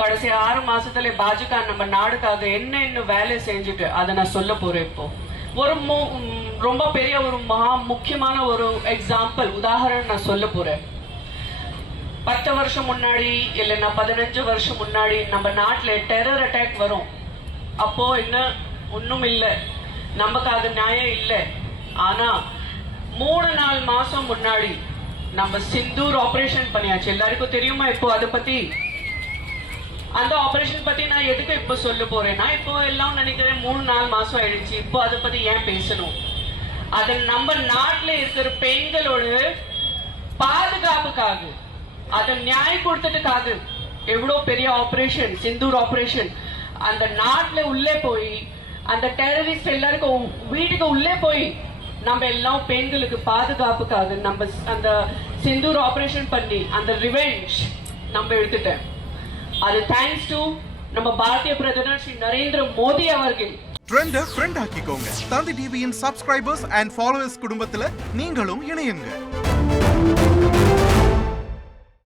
கடைசி 6 மாசத்துல பாஜக நம்ம நாடுக்காக என்ன வேலை செஞ்சுட்டு அதை நான் சொல்ல போறேன். இப்போ ஒரு ரொம்ப பெரிய ஒரு முக்கியமான ஒரு எக்ஸாம்பிள் உதாரணம் நான் சொல்ல போறேன். 10 வருஷம் முன்னாடி இல்லைன்னா 15 வருஷம் முன்னாடி நம்ம நாட்டுல டெரர் அட்டாக் வரும். அப்போ என்ன ஒன்றும் இல்லை, நமக்காக நியாயம் இல்லை. ஆனா 3-4 மாசம் முன்னாடி நம்ம சிந்தூர் ஆபரேஷன் பண்ணியாச்சு. எல்லாருக்கும் தெரியுமா? இப்போ அதை பத்தி அந்த ஆபரேஷன் பத்தி நான் எதுக்கு இப்ப சொல்ல போறேன்னா, இப்போ எல்லாம் நினைக்கிறேன் 3-4 மாசம் ஆயிடுச்சு. இப்போ அதை பத்தி ஏன் பேசணும்? அது நம்ம நாட்டுல இருக்கிற பெண்களோட பாதுகாப்புக்காக, அதை நியாயம் கொடுத்ததுக்காக எவ்வளவு பெரிய ஆபரேஷன் சிந்தூர் ஆபரேஷன். அந்த நாட்டுல உள்ளே போய் அந்த டெரரிஸ்ட் எல்லாருக்கும் வீட்டுக்கு உள்ளே போய் நம்ம எல்லாம் பெண்களுக்கு பாதுகாப்புக்காக நம்ம அந்த சிந்தூர் ஆபரேஷன் பண்ணி அந்த ரிவெஞ்ச் நம்ம எடுத்துட்டேன். அது தேங்க்ஸ் டு நம்ம பாரதிய பிரதமர் ஸ்ரீ நரேந்திர மோடி அவர்கள். ட்ரெண்ட ஃப்ரெண்ட் ஆக்கிக்கோங்க. தந்தி டிவியின் சப்ஸ்கிரைபர்ஸ் அண்ட் ஃபாலோவர்ஸ் குடும்பத்துல நீங்களும் இணையுங்க.